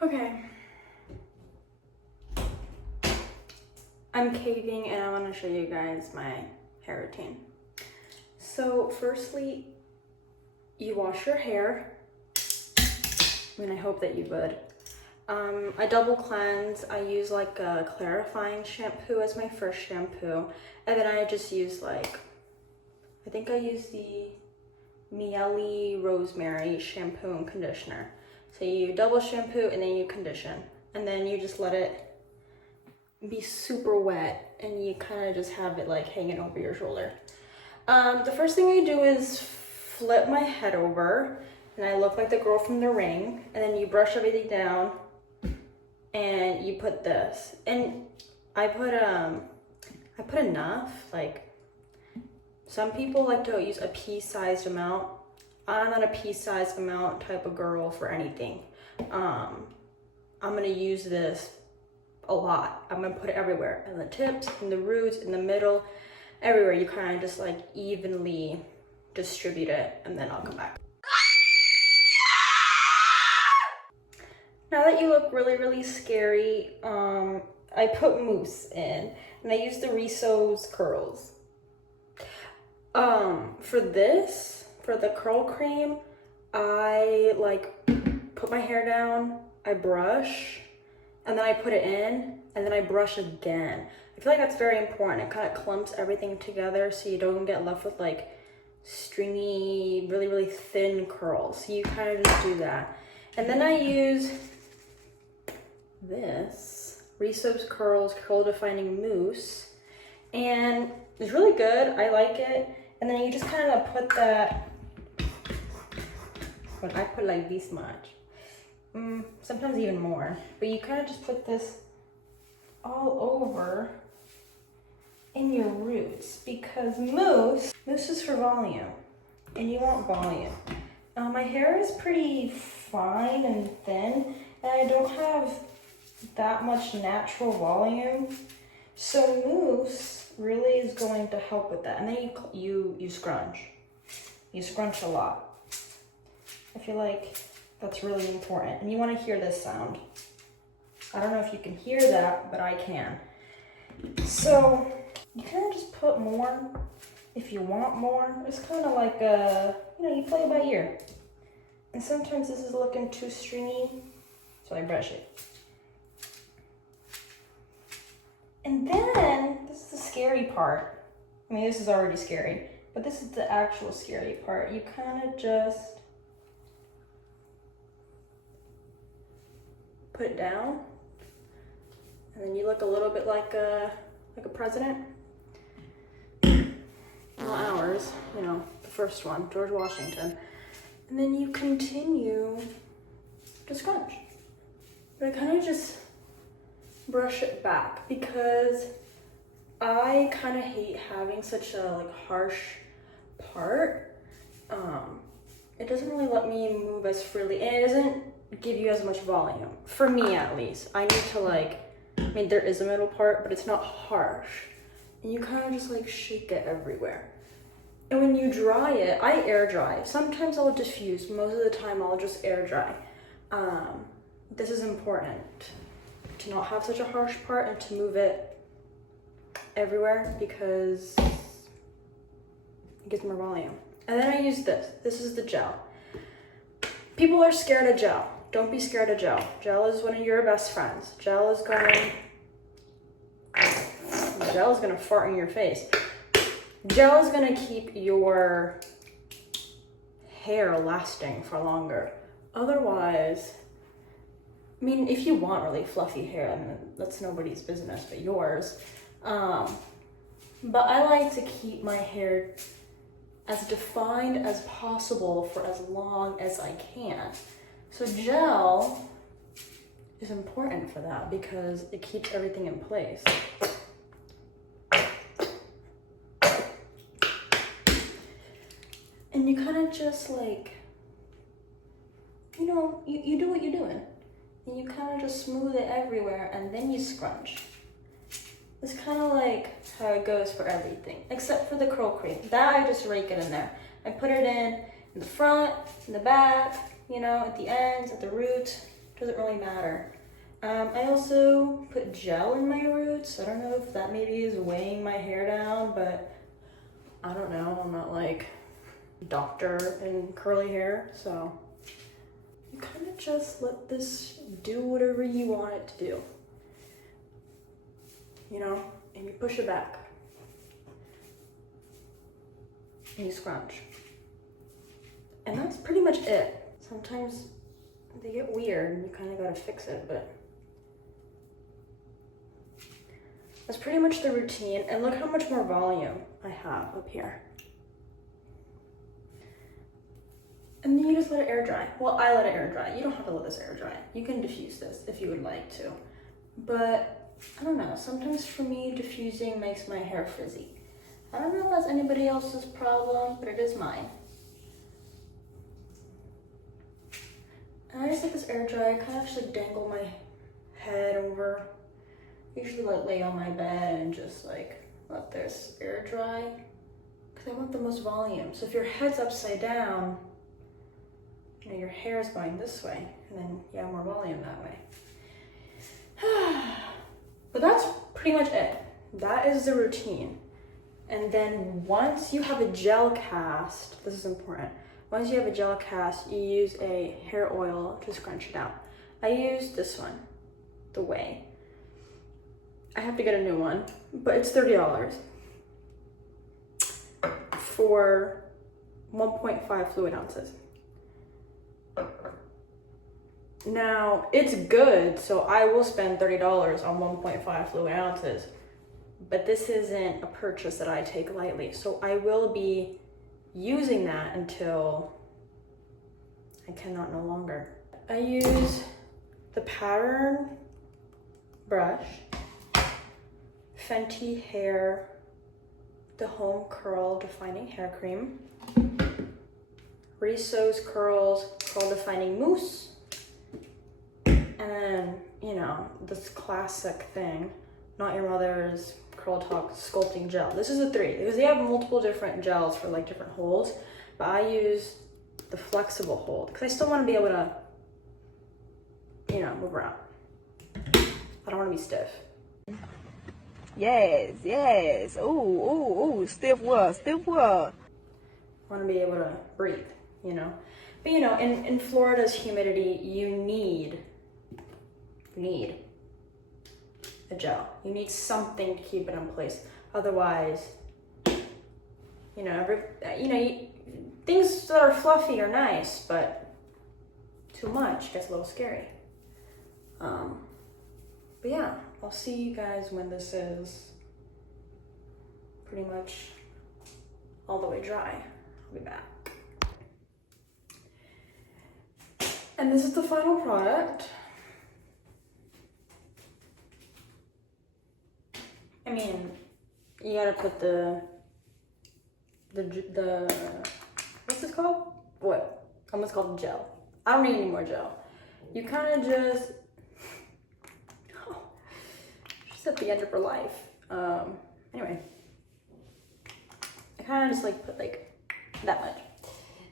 Okay. I'm caving and I want to show you guys my hair routine. So firstly, you wash your hair. I mean, I hope that you would. I double cleanse. I use like a clarifying shampoo as my first shampoo. And then I just use like, I think I use the Miele Rosemary shampoo and conditioner. So you double shampoo and then you condition. And then you just let it be super wet and you kind of just have it like hanging over your shoulder. The first thing I do is flip my head over and I look like the girl from The Ring, and then you brush everything down and you put this. And I put enough, like some people like to use a pea-sized amount. I'm not a pea-sized amount type of girl for anything. I'm gonna use this a lot. I'm gonna put it everywhere, in the tips, in the roots, in the middle, everywhere. You kind of just like evenly distribute it, and then I'll come back. Now that you look really, really scary, I put mousse in, and I use the Risso's curls. For this, for the curl cream, I like put my hair down, I brush, and then I put it in, and then I brush again. I feel like that's very important. It kind of clumps everything together so you don't get left with like stringy, really, really thin curls. So you kind of just do that. And then I use this Risso's Curls Curl Defining Mousse, and it's really good. I like it. And then you just kind of put that, but I put like this much, sometimes even more, but you kind of just put this all over in your roots, because mousse is for volume and you want volume. My hair is pretty fine and thin and I don't have that much natural volume, so mousse really is going to help with that. And then you scrunch a lot. I feel like that's really important, and you want to hear this sound. I don't know if you can hear that, but I can. So you kind of just put more if you want more. It's kind of like you play it by ear. And sometimes this is looking too stringy, so I brush it. And then, this is the scary part. I mean, this is already scary, but this is the actual scary part. You kind of just put it down, and then you look a little bit like a president. Well, ours, the first one, George Washington. And then you continue to scrunch. But I kind of just brush it back because I kind of hate having such a harsh part. It doesn't really let me move as freely, and it doesn't give you as much volume, for me at least. I need to there is a middle part, but it's not harsh. And you kind of just shake it everywhere. And when you dry it, I air dry. Sometimes I'll diffuse, most of the time I'll just air dry. This is important, to not have such a harsh part and to move it everywhere because it gives more volume. And then I use this. This is the gel. People are scared of gel. Don't be scared of gel. Gel is one of your best friends. Gel is gonna fart in your face. Gel is gonna keep your hair lasting for longer. Otherwise, if you want really fluffy hair, that's nobody's business but yours. But I like to keep my hair as defined as possible for as long as I can. So gel is important for that because it keeps everything in place. And you kind of just you do what you're doing. And you kind of just smooth it everywhere and then you scrunch. It's kind of like how it goes for everything, except for the curl cream. That I just rake it in there. I put it in the front, in the back, at the ends, at the roots, Doesn't really matter. I also put gel in my roots. I don't know if that maybe is weighing my hair down, but I don't know. I'm not like a doctor in curly hair, so you kind of just let this do whatever you want it to do, you know, and you push it back and you scrunch, and that's pretty much it. Sometimes they get weird and you kind of gotta fix it, but that's pretty much the routine. And look how much more volume I have up here. And then you just let it air dry. Well, I let it air dry. You don't have to let this air dry. You can diffuse this if you would like to. But I don't know, sometimes for me, diffusing makes my hair frizzy. I don't know if that's anybody else's problem, but it is mine. And I just let this air dry. I kind of just like dangle my head over. Usually like lay on my bed and just like let this air dry, because I want the most volume. So if your head's upside down, you know, your hair is going this way, and then you have more volume that way. But that's pretty much it. That is the routine. And then once you have a gel cast, this is important. Once you have a gel cast, you use a hair oil to scrunch it out. I use this one, the Way. I have to get a new one, but it's $30 for 1.5 fluid ounces. Now, it's good, so I will spend $30 on 1.5 fluid ounces, but this isn't a purchase that I take lightly, so I will be using that until I cannot no longer. I use the Pattern brush, Fenty Hair, the Home Curl Defining Hair Cream, Risso's Curls Curl Defining Mousse, and then, you know, this classic thing, Not Your Mother's Curl Talk Sculpting Gel. This is a 3, because they have multiple different gels for like different holds, but I use the flexible hold, because I still want to be able to, you know, move around. I don't want to be stiff. Yes, yes. Ooh, stiff what? Stiff what? I want to be able to breathe, you know. But you know, in Florida's humidity, you need a gel. You need something to keep it in place. Otherwise, you know, things that are fluffy are nice, but too much gets a little scary. But yeah, I'll see you guys when this is pretty much all the way dry. I'll be back. And this is the final product. I mean, you gotta put the what's this called? What? Almost called gel. I don't need any more gel. You kind of just, she's at the end of her life. Anyway, I kind of just like put like that much,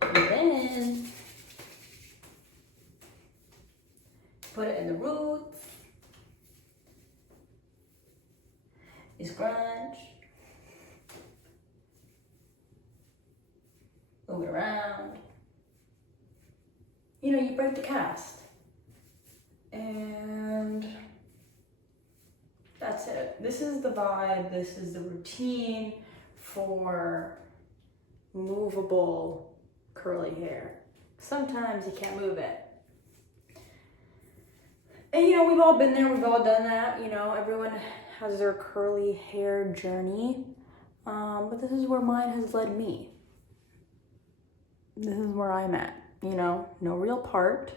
and then put it in the roots. You scrunch, move it around. You know, you break the cast, and that's it. This is the vibe. This is the routine for movable curly hair. Sometimes you can't move it. And you know, we've all been there, we've all done that. You know, everyone has their curly hair journey. But this is where mine has led me. This is where I'm at. You know, no real part.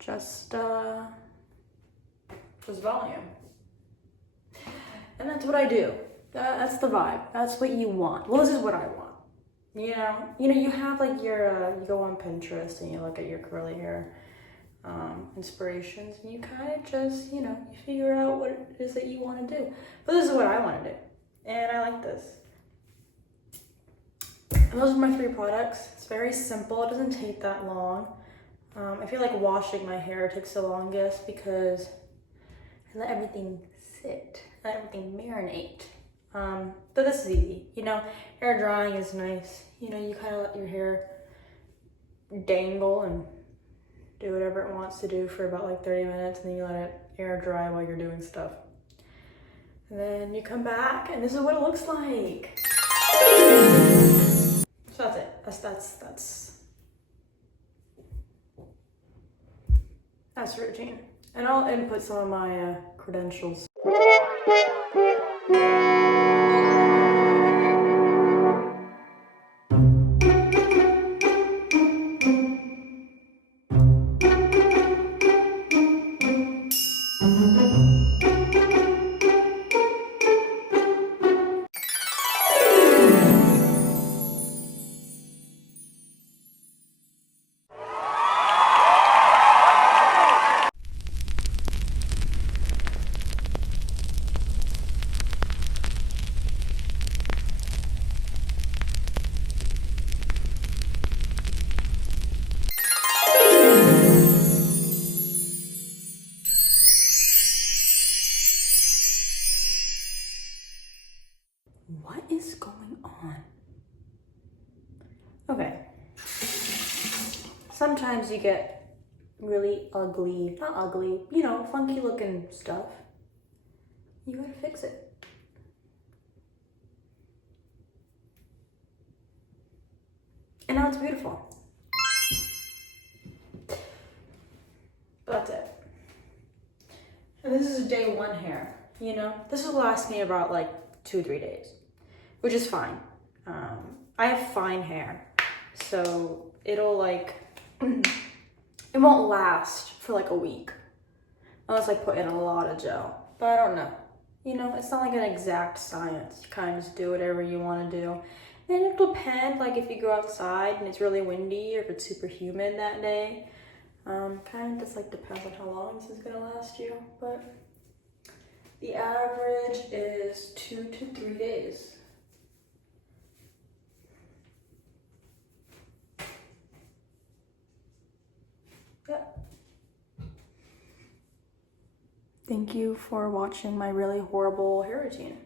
Just volume. And that's what I do. That's the vibe. That's what you want. Well, this is what I want. You know, you have like your, you go on Pinterest and you look at your curly hair inspirations, and you kind of just, you know, you figure out what it is that you want to do. But this is what I want to do, and I like this. And those are my 3 products. It's very simple. It doesn't take that long. I feel like washing my hair takes the longest because I let everything sit, let everything marinate. But this is easy, you know, hair drying is nice. You know, you kind of let your hair dangle and do whatever it wants to do for about like 30 minutes, and then you let it air dry while you're doing stuff. And then you come back and this is what it looks like. So that's it. That's routine. And I'll input some of my credentials. What is going on? Okay. Sometimes you get really ugly, not ugly, you know, funky looking stuff. You gotta fix it. And now it's beautiful. But that's it. And this is day 1 hair, you know? This will last me about like 2-3 days, which is fine. I have fine hair, so it'll like, it won't last for like a week unless I put in a lot of gel, but I don't know. You know, it's not like an exact science. You kind of just do whatever you want to do. And it'll depend, like if you go outside and it's really windy or if it's super humid that day. Kind of just like depends on how long this is gonna last you, but the average is 2 to 3 days. Yep. Thank you for watching my really horrible hair routine.